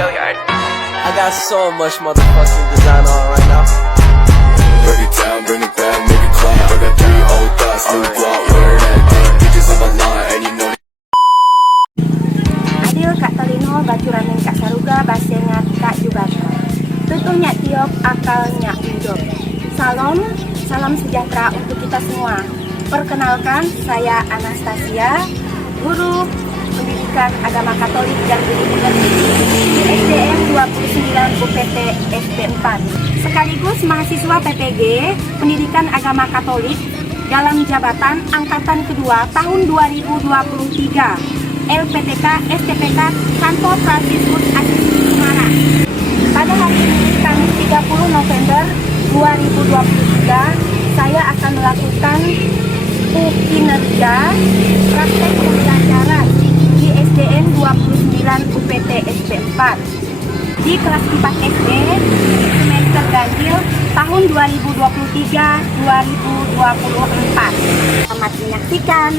I got so much motherfucking design on right now. Break it down, bring it back, make it clap. I got 3 old thoughts, new block, where that day. Bitches on my line, and you know. Adil Kak Tolino, bacuranin Kak Saruga, basenya Kak Jubata. Tutunya tiop, akalnya hidup. Salam sejahtera untuk kita semua. Perkenalkan, saya Anastasia, guru pendidikan agama Katolik dan Universitas di SDN 29 UPT SD 4. Sekaligus mahasiswa PPG Pendidikan Agama Katolik dalam jabatan angkatan kedua tahun 2023. LPTK STPK Kantor Fransiskus Asisi Semarang. Pada hari ini Kamis 30 November 2023, saya akan melakukan kinerja praktek pembelajaran di SDN 29 UPT SD 4 di kelas 4 SD semester ganjil tahun 2023-2024. Selamat menyaksikan.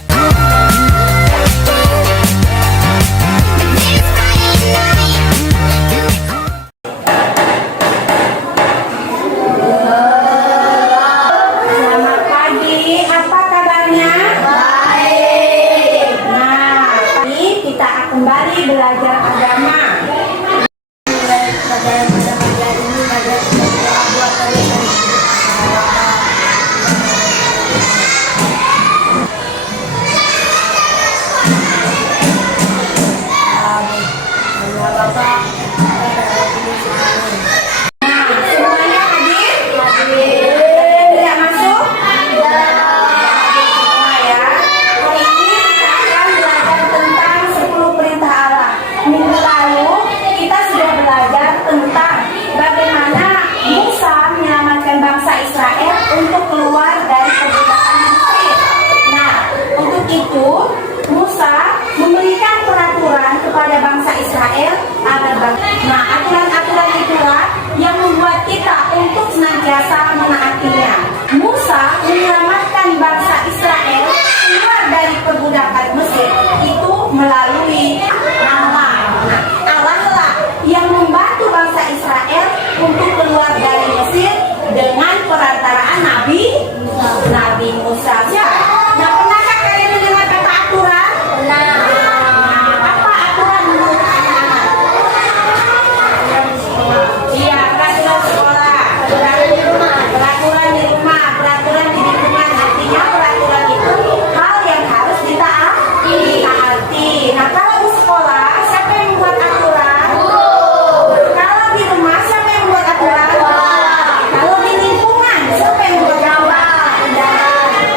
Kembali belajar agama. Semuanya hadir? Tidak masuk? Ya. Hari ini kita akan belajar tentang 10 perintah Allah. Minggu lalu kita sudah belajar tentang bagaimana Musa menyelamatkan bangsa Israel untuk keluar dari perbudakan Mesir. Nah, untuk itu Musa memberikan peraturan kepada bangsa Israel agar aturan-aturan itulah yang membuat kita untuk senantiasa menaatinya. Musa menyelamatkan bangsa Israel keluar dari perbudakan Mesir itu melalui Allah. Nah, Allah lah yang membantu bangsa Israel untuk keluar dari Mesir dengan perantaraan Nabi Musa. Nah, pernahkah kalian mendengar kata aturan? Apa aturan menurut anak-anak? Iya, peraturan sekolah, peraturan di rumah, peraturan di lingkungan. Artinya peraturan itu hal yang harus ditaati. Nah, kalau di sekolah siapa yang membuat aturan? Kalau di rumah siapa yang membuat aturan? Kalau di lingkungan siapa yang membuat aturan?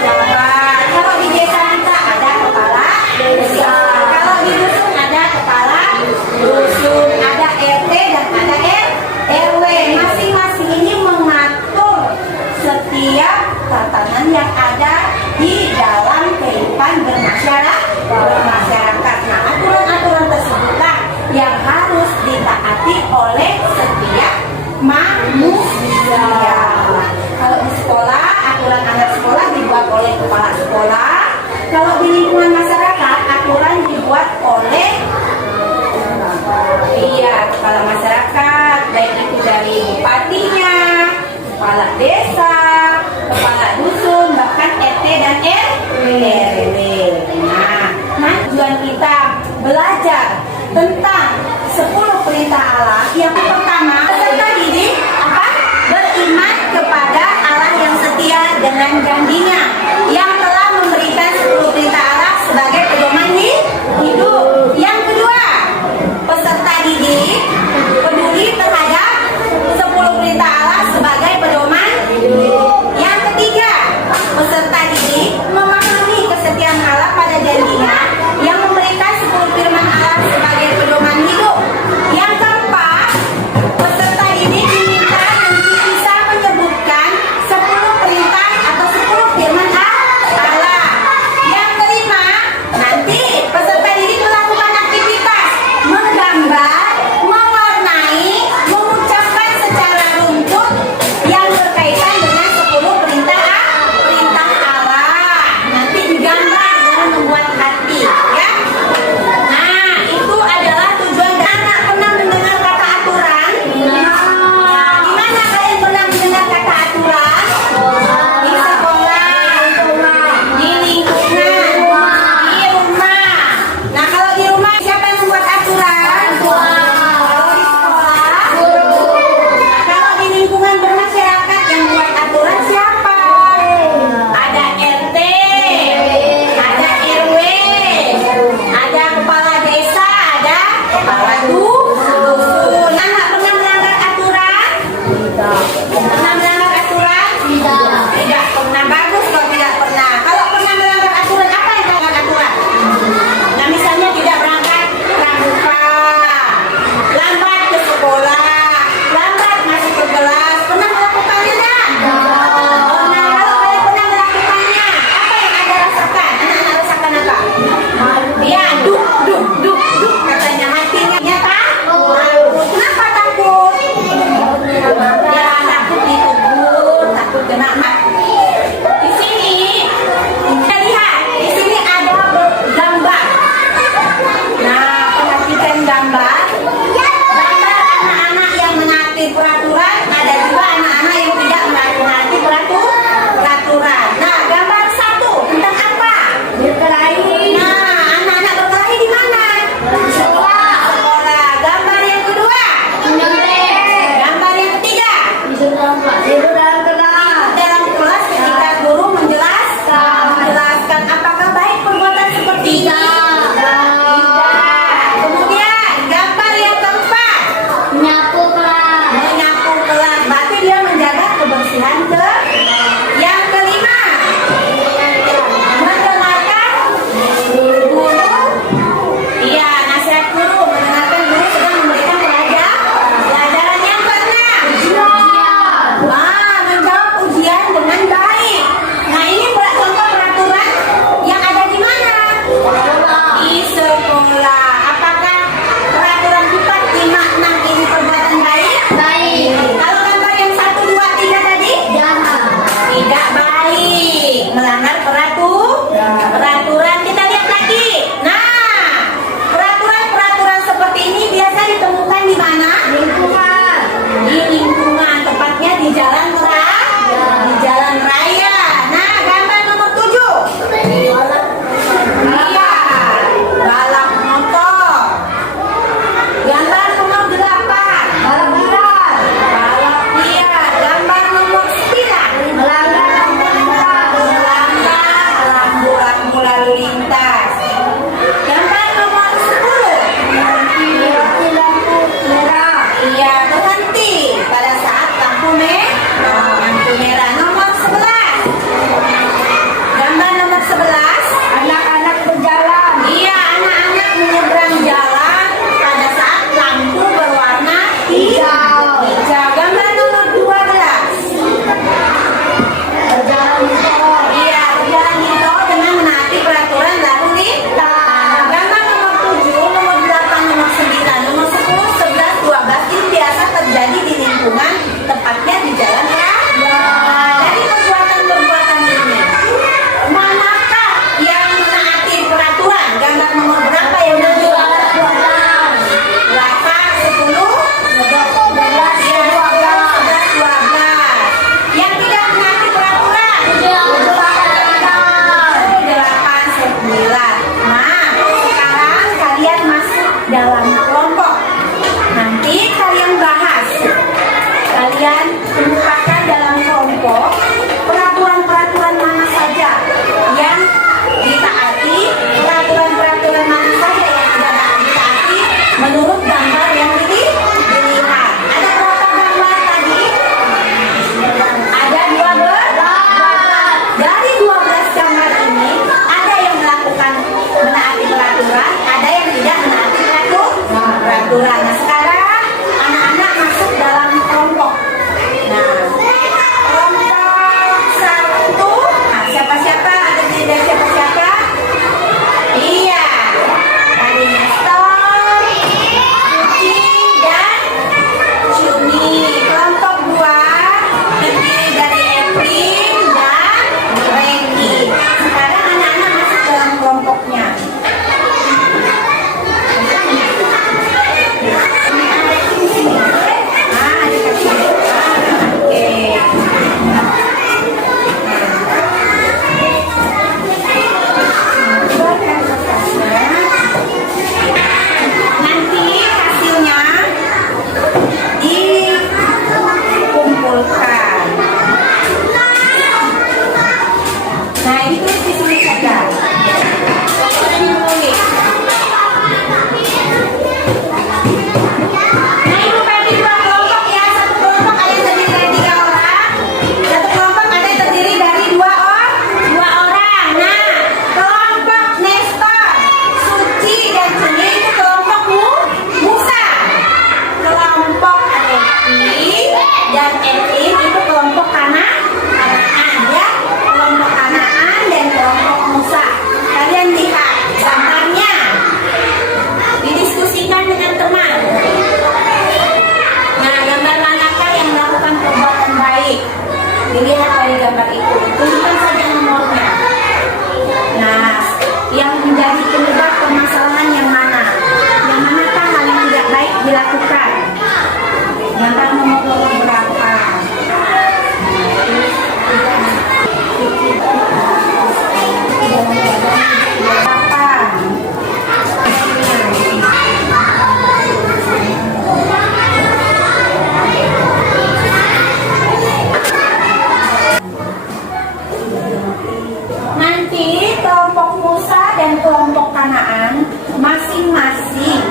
Jawaban. Kalau di desa kita ada kepala desa. Kalau di dusun ada kepala dusun, ada RT dan ada RW. Masing-masing ini mengatur setiap tatanan yang ada di dalam kehidupan bermasyarakat. Nah, aturan-aturan tersebutlah yang harus ditaati oleh setiap manusia. Kalau di sekolah, aturan anak sekolah dibuat oleh kepala sekolah. Kalau di lingkungan masyarakat, aturan dibuat oleh kepala masyarakat, baik itu dari bupatinya, kepala desa, kepala dusun, bahkan RT dan RW. Nah, tujuan kita belajar tentang 10 perintah Allah. Yang pertama, peserta didik beriman kepada Allah yang setia dengan janjinya, yang telah memberikan 10 perintah Allah sebagai pedoman hidup. Yang kedua, peserta didik peduli terhadap 10 perintah Allah sebagai pedoman hidup. Yang ketiga, peserta didik memahami kesetiaan Allah pada janjinya yang memberikan 10 firman Allah sebagai pedoman hidup. Yang keempat, peserta didik diminta nanti bisa menyebutkan 10 perintah atau 10 firman Allah dalam kelompok. Nanti kalian bahas, kalian kemukakan dalam kelompok peraturan-peraturan mana saja yang ditaati, peraturan-peraturan mana saja yang tidak ditaati menurut gambar yang dilihat. Ada berapa gambar tadi? Ada 12. Dari 12 gambar ini ada yang menaati peraturan, ada yang tidak menaati peraturan. Nah, sekarang anak-anak masuk dalam kelompok. Nah, kelompok 1. Nah, siapa-siapa? Ada dari siapa-siapa? Iya. Dari Nestor, Suci, dan Cumi. Kelompok 2 terdiri dari Evelyn dan Reni. Sekarang anak-anak masuk dalam kelompoknya. Nanti hasilnya dikumpulkan. Nah, itu di sini saja. Menulis. Nah, ibu bagi 2 kelompok ya. Satu kelompok ada yang terdiri dari 3 orang. Satu kelompok ada yang terdiri dari 2 orang. Nah, kelompok Nestor, Suci, dan Cumi itu kelompok Musa. Kelompok Revi dan Evelyn itu kelompok Kanaan ya. Kelompok Kanaan dan kelompok Musa. Kalian lihat gambarnya. Didiskusikan dengan teman. Nah, gambar manakah yang melakukan perbuatan baik? Dilihat dari gambar itu. Tunjukkan saja nomornya. Nah, yang menjadi penyebab permasalahan yang mana? Yang manakah hal yang tidak baik dilakukan? Gambar nomor berapa? Nanti kelompok Musa dan kelompok Kanaan masing-masing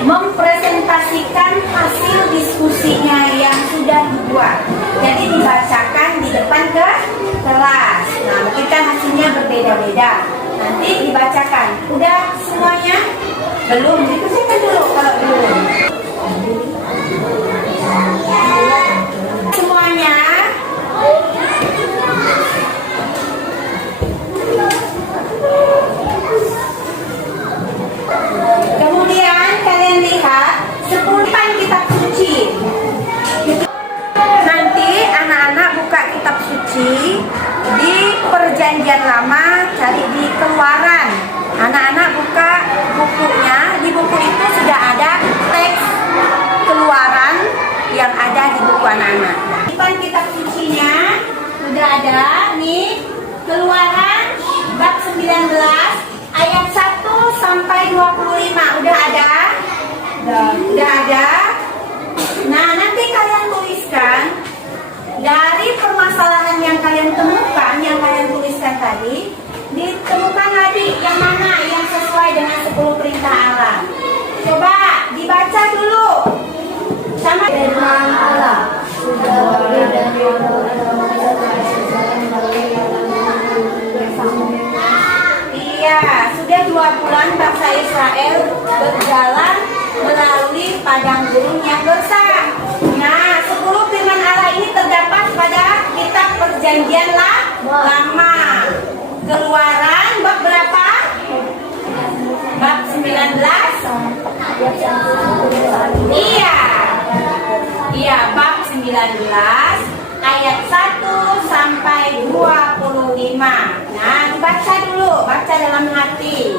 mempresentasikan hasil diskusinya yang sudah dibuat. Jadi dibacakan di depan ke kelas. Nah, kita hasilnya berbeda-beda. Nanti dibacakan. Udah semuanya? Belum? Diskusikan dulu kalau belum. Semuanya? Kemudian kalian lihat 10 kitab suci. Nanti anak-anak buka kitab suci di Perjanjian Lama, cari di Keluaran. Anak-anak buka bukunya, di buku itu sudah ada teks Keluaran yang ada di buku anak-anak. Depan kitab sucinya sudah ada nih, Keluaran bab 19 ayat 1 sampai 25. Udah ada? Udah ada. Nah, nanti kalian tuliskan dari permasalahan yang kalian temukan, yang kalian tuliskan tadi, ditemukan lagi yang mana yang sesuai dengan 10 perintah Allah. Coba dibaca dulu. Sama firman Allah. Iya, sudah 2 bulan bangsa Israel berjalan melalui padang gurun yang gersang. Nah, 10 firman Allah ini terdapat pada kitab Perjanjian Lama. Keluaran bab berapa? Bab 19? Iya, bab 19 ayat 1 sampai 25. Nah, dibaca dulu, baca dalam hati.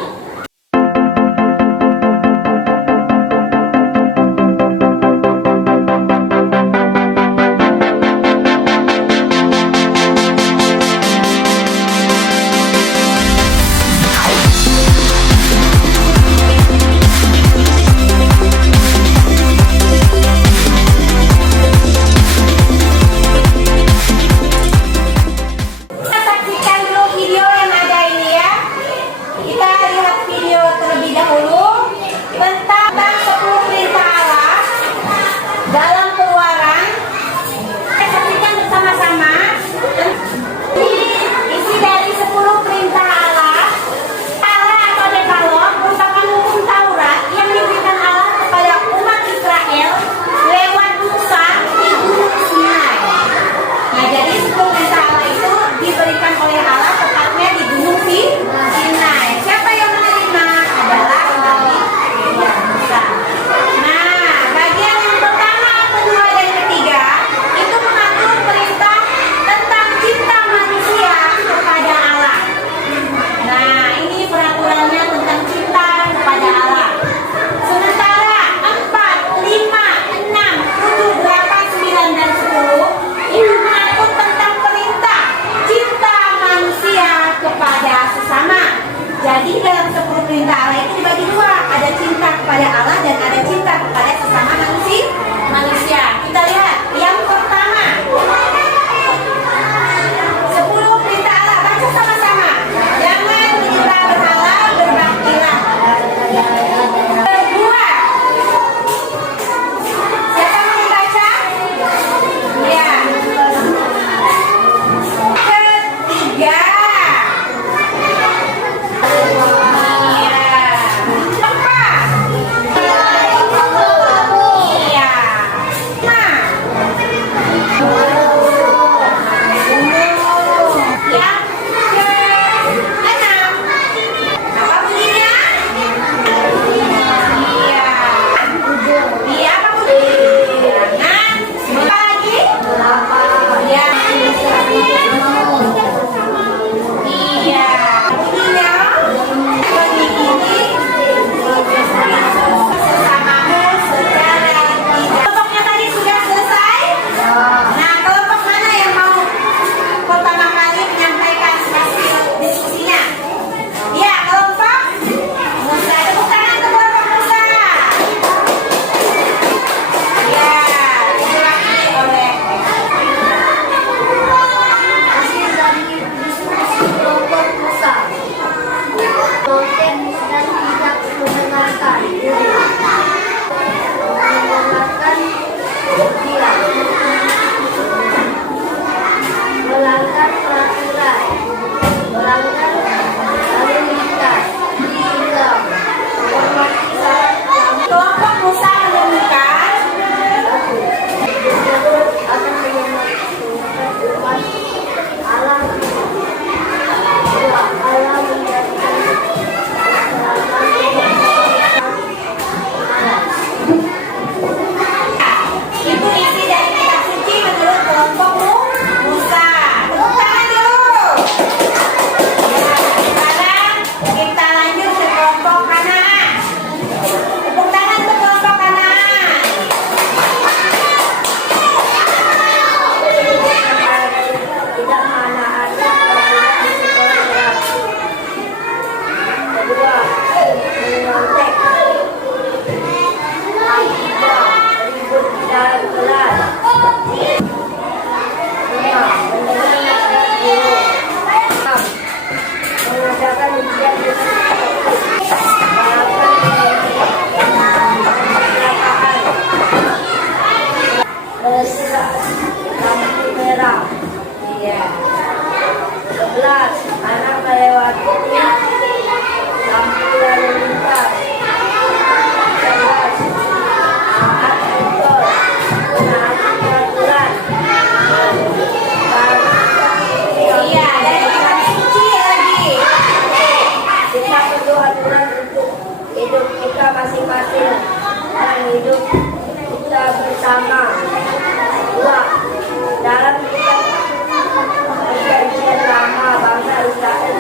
kita masing-masing dan hidup kita bersama. 2. Dalam kitab Perjanjian Lama bangsa Israel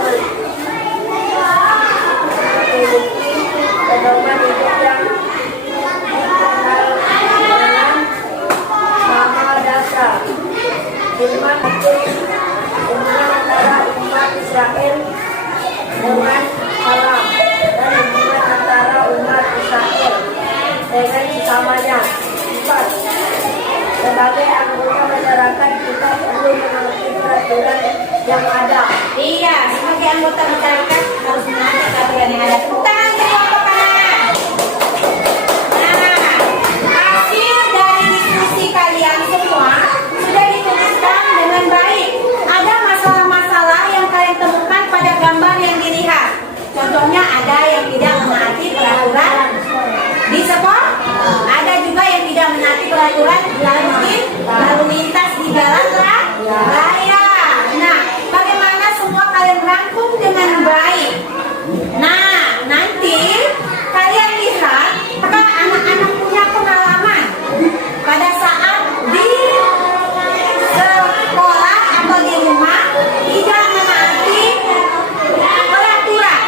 memiliki pedoman hidup yang dikenal dengan Maha Dasar. Firman itu hubungan antara umat Israel dengan alam dan hubungan antara umat Israel dengan sesamanya. 4. Sebagai anggota masyarakat kita perlu mengerti peraturan yang ada. Iya, sebagai anggota masyarakat harus mengerti peraturan yang ada. Tentang kelompok anak. Nah, hasil dari diskusi kalian semua sudah dituliskan dengan baik. Ada masalah-masalah yang kalian temukan pada gambar yang dilihat. Contohnya ada yang tidak menaati peraturan di sekolah. Ada juga yang tidak menaati peraturan lalu lintas di jalan raya. Nah, bagaimana semua kalian rangkum dengan baik? Nah, nanti kalian lihat apakah anak-anak punya pengalaman pada saat di sekolah atau di rumah tidak menaati peraturan.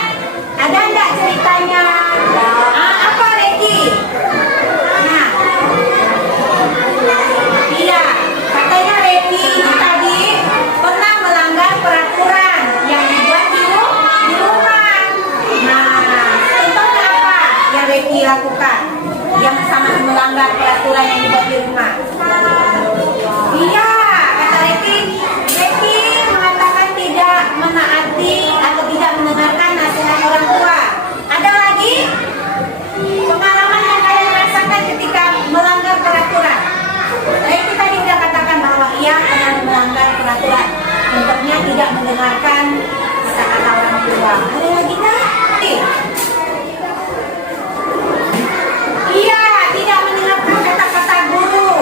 Ada enggak ceritanya? Apa Reki? Nah, iya, katanya Reki tadi pernah melanggar peraturan yang dibuat di rumah. Nah, contohnya apa yang Reki lakukan yang sama melanggar peraturan yang dibuat di rumah? Iya, kata Reki mengatakan tidak menaati atau tidak mendengarkan nasihat orang tua. Ada lagi pengalaman yang kalian rasakan ketika melanggar peraturan? Reki tadi sudah katakan bahwa ia pernah melanggar peraturan. Contohnya tidak mendengarkan kata-kata orang tua. Ada lagi nggak? Iya, tidak mendengarkan kata-kata guru.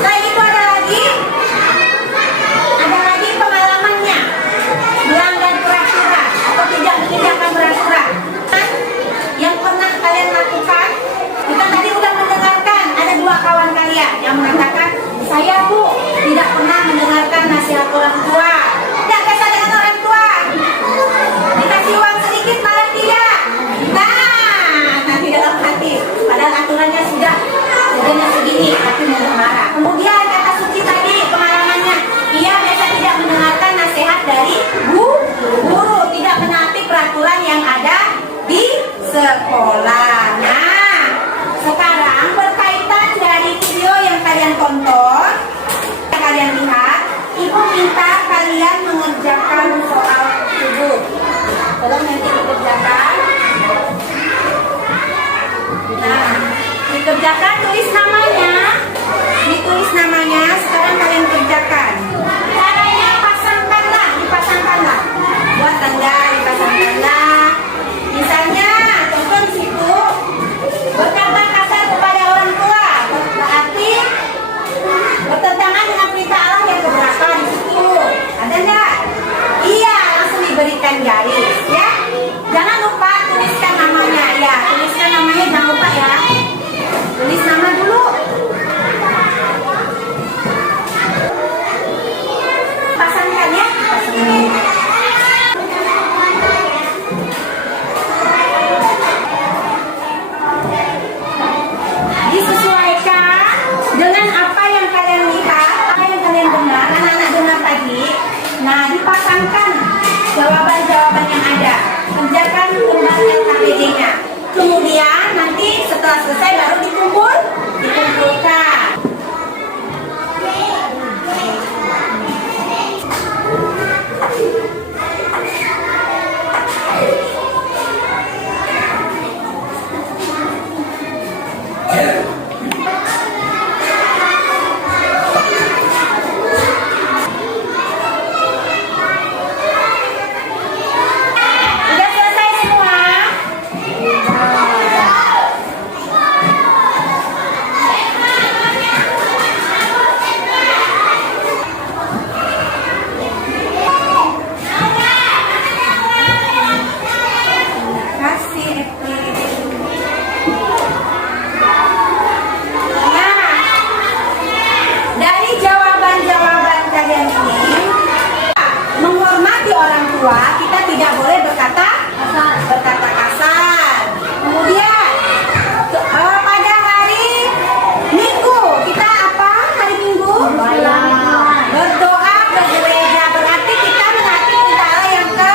Selain itu ada lagi? Ada lagi pengalamannya melanggar peraturan atau tidak mengerjakan peraturan yang pernah kalian lakukan? Kita tadi udah mendengarkan ada 2 kawan kalian yang mengatakan, saya Bu tidak pernah mendengarkan nasihat orang tua. Tidak kisah dengan orang tua. Dikasih uang sedikit malah tidak. Nah, nanti dalam hati. Padahal aturannya sudah sebenarnya segini, tapi mau marah. Kemudian kata Suci tadi pengalamannya, ia biasa tidak mendengarkan nasihat dari guru, tidak menaati peraturan yang ada di sekolah. Nah, sekarang berkaitan dari video yang kalian tonton, kalian lihat, Ibu minta kalian mengerjakan soal tersebut. Tolong nanti dikerjakan. Nah, dikerjakan, tulis namanya. Ditulis namanya, sekarang kalian kerjakan. Caranya dipasangkanlah. Buat tanda, dipasangkanlah. Misalnya, contoh di situ, berkata kasar kepada orang tua, berarti bertentangan dengan perintah Allah yang keberapa di situ. Ada enggak? Iya, langsung diberikan garis, ya. Jangan lupa tuliskan namanya, ya. Tuliskan namanya, jangan lupa ya. Tulis nama dulu. Pasangkan ya. Pasangkan. menaati orang tua, kita tidak boleh berkata kasar. Kemudian pada hari Minggu kita apa? Hari Minggu berdoa ke gereja, berarti kita menaati perintah Allah yang ke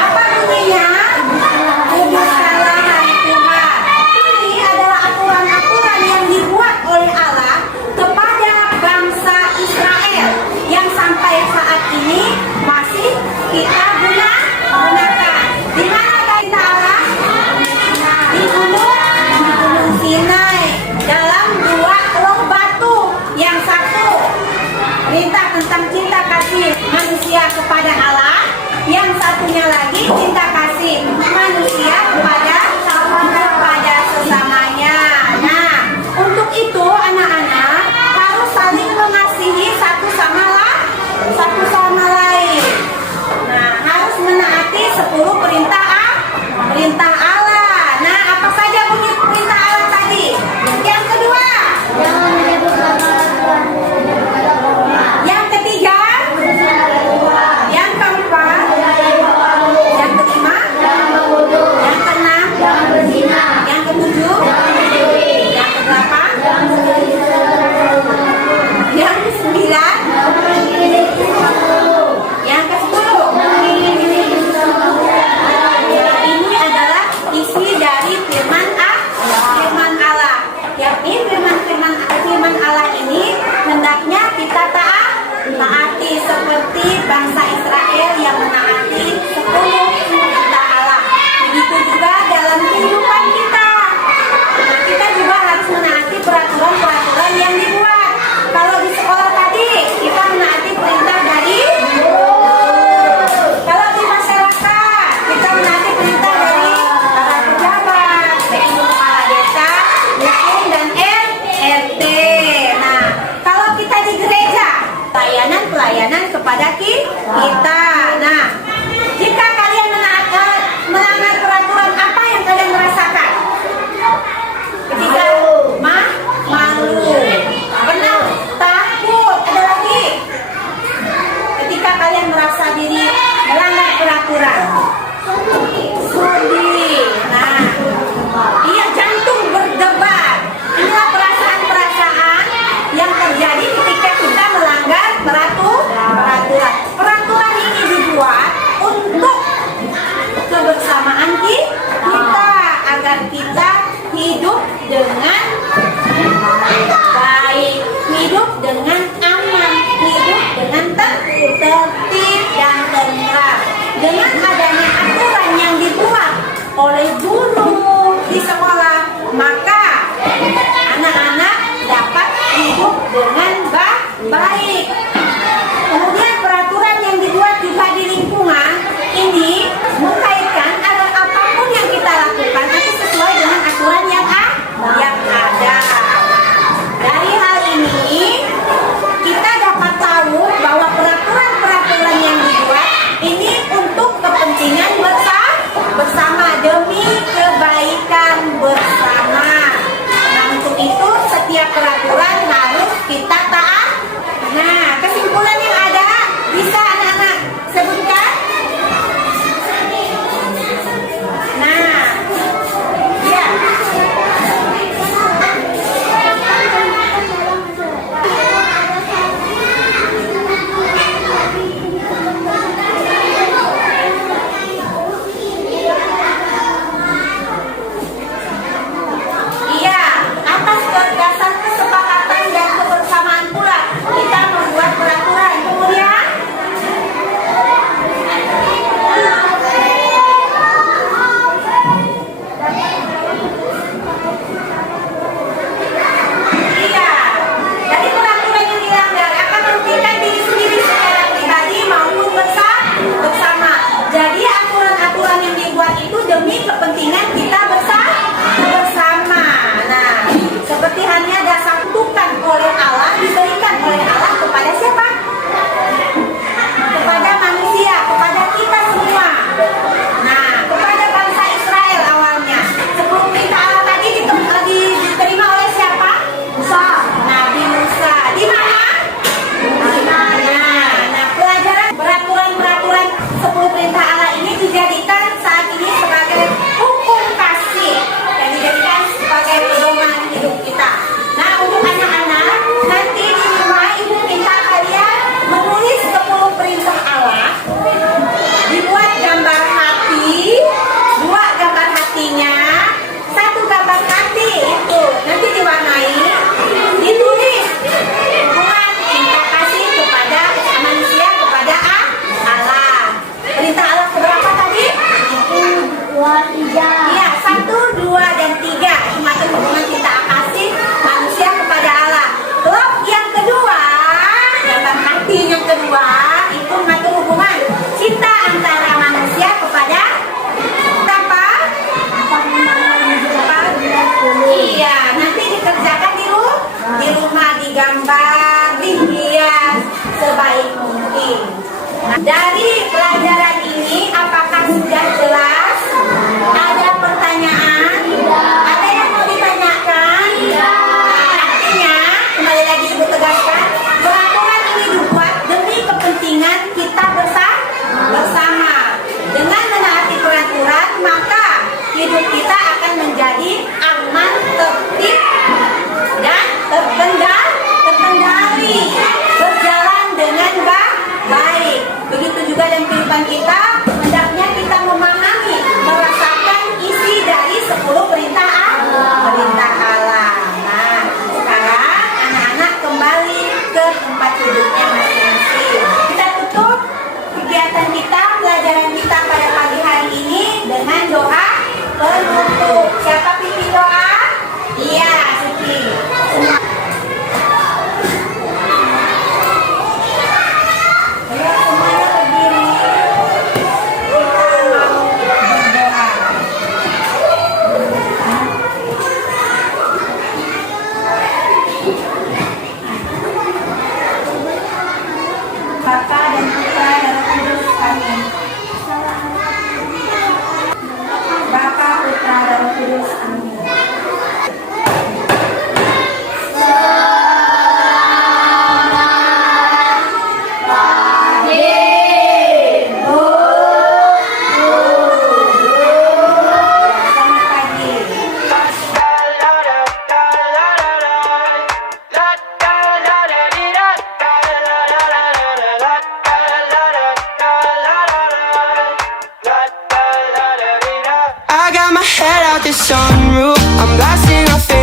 apa bunyinya? Kuduskanlah hari Tuhan. Ini adalah aturan-aturan yang dibuat oleh Allah kepada bangsa Israel yang sampai saat ini masih kita gunakan. Di mana perintah Allah? Di Gunung Sinai dalam 2 loh batu. Yang satu perintah tentang cinta kasih manusia kepada Allah, yang satunya lagi cinta kasih manusia kepada sesamanya. Nah, untuk itu anak-anak harus saling mengasihi satu sama lain. Nah, harus menaati 10 perintah Allah. Nah, apa saja bunyi perintah Allah tadi? Yang kedua, yang ketiga, yang keempat, yang kelima, yang keenam, yang ketujuh, yang kedelapan, yang kesembilan, yang ke-10. Nah, ini adalah isi dari firman Allah. Yakni firman Allah ini hendaknya kita taati seperti bangsa Israel yang menaati 10 perintah Allah. Begitu juga dalam kehidupan kita. Nah, kita juga harus menaati peraturan-peraturan yang dibuat. Kalau di sekolah tadi kita menaati perintah dari kalau di masyarakat kita menaati perintah dari para pejabat, baik itu kepala desa, dusun dan RT. Nah, kalau kita di gereja, pelayanan kepada kita. Nah, jika kalian melanggar peraturan, apa yang kalian merasakan? Ketika malu, benar, takut, ada lagi. Ketika kalian merasa diri melanggar peraturan, sedih. Nah, jantung berdebar. Inilah perasaan-perasaan yang terjadi ketika kita melanggar peraturan. Peraturan ini dibuat untuk kebersamaan kita agar kita hidup dengan baik, hidup dengan aman, hidup dengan tertib dan tentram. Dengan adanya aturan yang dibuat oleh guru di sekolah, maka anak-anak dapat hidup dengan baik. Kemudian peraturan yang dibuat juga di lingkungan ini mengkaitkan agar apapun yang kita lakukan itu sesuai dengan aturan yang let out the sunroof. I'm blasting off